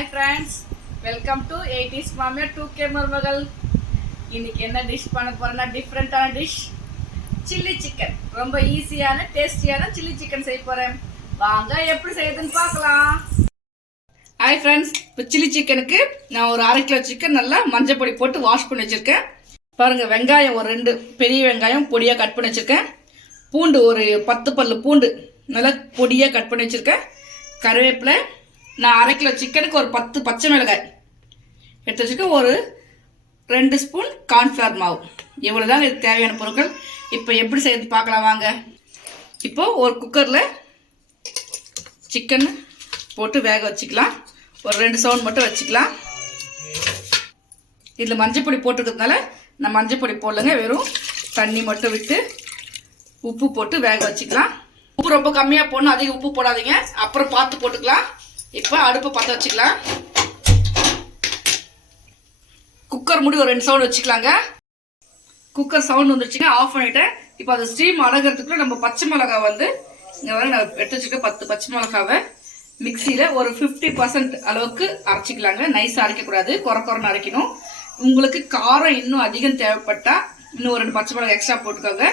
Hi friends, welcome to 80s Mamiya 2K மருமகள். இன்னைக்கு என்ன டிஷ் பண்ண போறேன்னா டிஃபரெண்டான டிஷ் சில்லி சிக்கன். ரொம்ப ஈஸியான டேஸ்டியான சில்லி சிக்கன் செய்ய போறேன். வாங்க எப்படி செய்யறதுன்னு பார்க்கலாம். Hi friends, இப்போ சில்லி சிக்கனுக்கு நான் ஒரு 1/2 கிலோ சிக்கன் நல்லா மஞ்சள் பொடி போட்டு வாஷ் பண்ணி வச்சிருக்கேன். பாருங்க, வெங்காயம் ஒரு 2 பெரிய வெங்காயம் பொடியா கட் பண்ணி வச்சிருக்கேன். பூண்டு ஒரு 10 பல்லு பூண்டு நல்லா பொடியா கட் பண்ணி வச்சிருக்கேன். கருவேப்பிலை, நான் 1/2 கிலோ சிக்கனுக்கு ஒரு 10 பச்சை மிளகாய் எடுத்து வச்சிருக்கேன். ஒரு 2 ஸ்பூன் கார்ன்ஃப்ளவர் மாவு. இவ்வளவுதான் இதுக்கு தேவையான பொருட்கள். இப்போ எப்படி செய்யறது பார்க்கலாம் வாங்க. இப்போ ஒரு குக்கர்ல சிக்கன் போட்டு வேக வச்சுக்கலாம். ஒரு 2 சவுண்ட் மட்டும் வச்சுக்கலாம். இதுல மஞ்சள் பொடி போட்டுக்கிறதுனால நான் மஞ்சள் பொடி போடலங்க, வெறும் தண்ணி மட்டும் விட்டு உப்பு போட்டு வேக வச்சுக்கலாம். உப்பு ரொம்ப கம்மியா போடணும், அதிக உப்பு போடாதீங்க, அப்புறம் பார்த்து போட்டுக்கலாம். இப்போ அடுப்பை பற்ற வச்சுக்கலாம். குக்கர் மூடி ஒரு 2 சவுண்ட் வச்சுக்கலாங்க. குக்கர் சவுண்ட் வந்துருச்சுங்க, ஆஃப் பண்ணிட்டேன். இப்போ அது ஸ்டீம் அடகிறதுக்குள்ள நம்ம பச்சை மிளகாய் வந்து இங்க வர நான் எடுத்து வச்சுக்க 10 பச்சை மிளகாவை மிக்சியில ஒரு 50% அளவுக்கு அரைச்சிக்கலாங்க. நைஸா அரைக்கக்கூடாது, குறைன்னு அரைக்கணும். உங்களுக்கு காரம் இன்னும் அதிகம் தேவைப்பட்டா இன்னும் ஒரு 2 பச்சை மிளகாய் எக்ஸ்ட்ரா போட்டுக்கோங்க.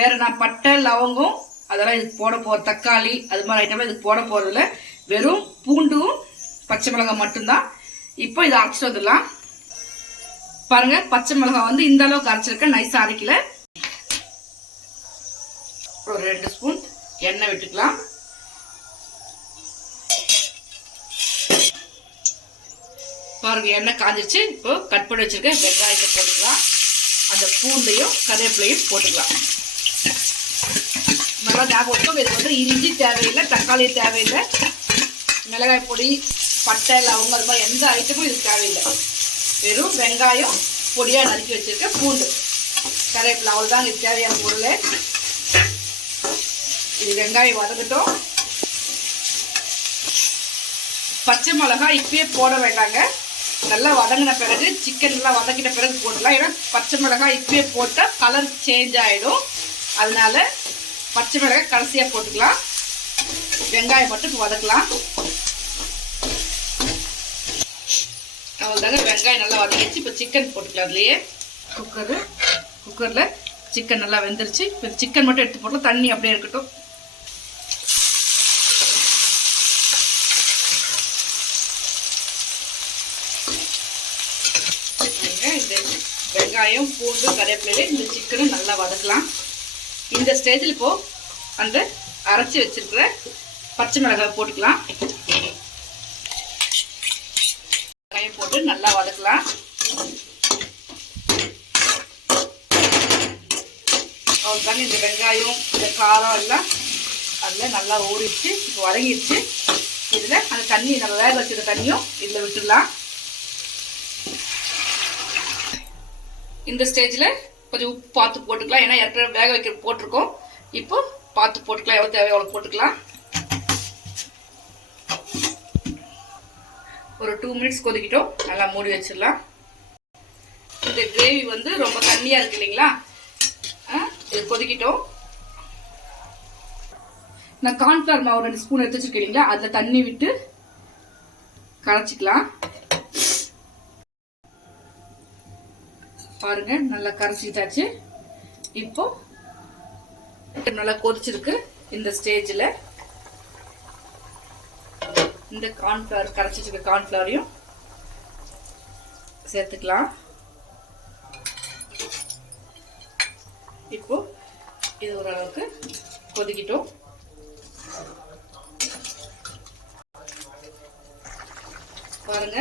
வேற நான் பட்டை லவங்கம் அதெல்லாம் இதுக்கு போட போற, தக்காளி அது மாதிரி ஐட்டம்லாம் இதுக்கு போட போறதில்ல. வெறும் பூண்டும் பச்சை மிளகாய் மட்டும்தான். இப்போ இதை அரைச்சிட்டு வந்துடலாம். பாருங்க, பச்சை மிளகாய் வந்து இந்த அளவுக்கு அரைச்சிருக்கேன், நைஸா அரைக்கல. ஒரு 2 ஸ்பூன் எண்ணெய் விட்டுக்கலாம். பாருங்க, எண்ணெய் காஞ்சிருச்சு. இப்போ கட் பண்ணி வச்சிருக்கேன் வெங்காயத்தை போட்டுக்கலாம். அந்த பூண்டையும் கருவேப்பிலையும் போட்டுக்கலாம். நல்லா ஞாபகம் வச்சுக்கோங்க, இது வந்து இஞ்சி தேவையில்லை, தக்காளி தேவையில்லை, மிளகாய் பொடி, பட்டை லவங்க அது மாதிரி எந்த ஐட்டமும் இது தேவையில்லை. வெறும் வெங்காயம் பொடியா நறுக்கி வச்சிருக்க பூண்டு கருவேப்பிலை, அவ்வளவுதான் இது தேவையான பொருள். இது வெங்காயம் வதக்கட்டும். பச்சை மிளகாய் இப்பயே போட வேண்டாங்க, நல்லா வதங்கின பிறகு சிக்கன் எல்லாம் வதக்கின பிறகு போடலாம். ஏன்னா பச்சை மிளகாய் இப்பயே போட்டால் கலர் சேஞ்ச் ஆயிடும். அதனால பச்சை மிளகாய் கடைசியா போட்டுக்கலாம். வெங்காயம் மட்டும் வதக்கலாம். அவ்வளவுதாங்க, வெங்காயம் நல்லா வதக்கிச்சு. இப்போ சிக்கன் போட்டுக்கலாம். அதுலயே குக்கர்ல சிக்கன் நல்லா வெந்துருச்சு. இப்போ சிக்கன் மட்டும் எடுத்து போட்டோம், தண்ணி அப்படியே இருக்கட்டும். இந்த வெங்காயம் பூண்டு கருவேப்பிலையில இந்த சிக்கனும் நல்லா வதக்கலாம். இந்த ஸ்டேஜில் இப்போ அந்த அரைச்சி வச்சிருக்கிற பச்சை மிளகாய் போட்டுக்கலாம். வெங்காயம் போட்டு நல்லா வதக்கலாம். அவ்வளோதாங்க, இந்த வெங்காயம் இந்த காரம் எல்லாம் அதில் நல்லா ஊறிடுச்சு. இப்போ வதங்கிடுச்சு. இதில் அந்த தண்ணி நம்ம வேக வச்சிருக்க தண்ணியும் இதில் விட்டுடலாம். இந்த ஸ்டேஜில் கொஞ்சம் உப்பு பார்த்து போட்டுக்கலாம். ஏன்னா ஏற்கனவே வேக வைக்க போட்டிருக்கோம். இப்போ பார்த்து போட்டுக்கலாம், எவ்வளோ தேவையோ அவ்வளோ போட்டுக்கலாம். ஒரு 2 மினிட்ஸ் கொதிக்கிட்டோம், நல்லா மூடி வச்சிடலாம். இந்த கிரேவி வந்து ரொம்ப தண்ணியா இருக்கு இல்லைங்களா, இது கொதிக்கிட்டோம். நான் கார்ன்ஃப்ளவர் மாவு 2 ஸ்பூன் எடுத்து வச்சிருக்கேன் இல்லைங்களா, அதுல தண்ணி விட்டு கரைச்சிக்கலாம். பாருங்க, நல்லா கரைச்சிட்டாச்சு. இப்போ நல்லா கொதிச்சிருக்கு. இந்த ஸ்டேஜ்ல இந்த கார்ன்ஃப்ளவர் கரைச்சி வச்சிருக்க கார்ன்ஃப்ளவரையும் சேர்த்துக்கலாம். இப்போ இது ஓரளவுக்கு கொதிக்கிட்டோம். பாருங்க,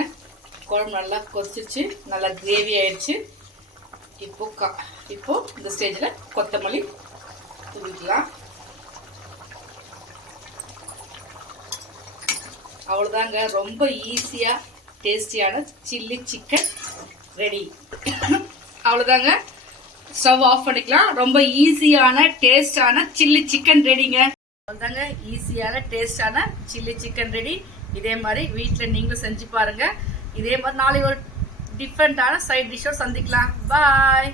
குழம்பு நல்லா கொதிச்சிருச்சு, நல்லா கிரேவி ஆயிடுச்சு. இப்போ இந்த ஸ்டேஜ்ல கொத்தமல்லி தூவிக்கலாம். அவ்வளவுதாங்க, ரொம்ப ஈஸியா டேஸ்டியான சில்லி சிக்கன் ரெடி. அவ்வளவுதாங்க, ஸ்டவ் ஆஃப் பண்ணிக்கலாம். ரொம்ப ஈஸியான டேஸ்டான சில்லி சிக்கன் ரெடிங்க. அவ்வளவுதாங்க, ஈஸியான டேஸ்டான சில்லி சிக்கன் ரெடி. இதே மாதிரி வீட்டில் நீங்களும் செஞ்சு பாருங்க. இதே மாதிரி நாளைக்கு ஒரு டிஃப்ரெண்டான சைட் டிஷ்ஷோ சந்திக்கலாம். பாய்.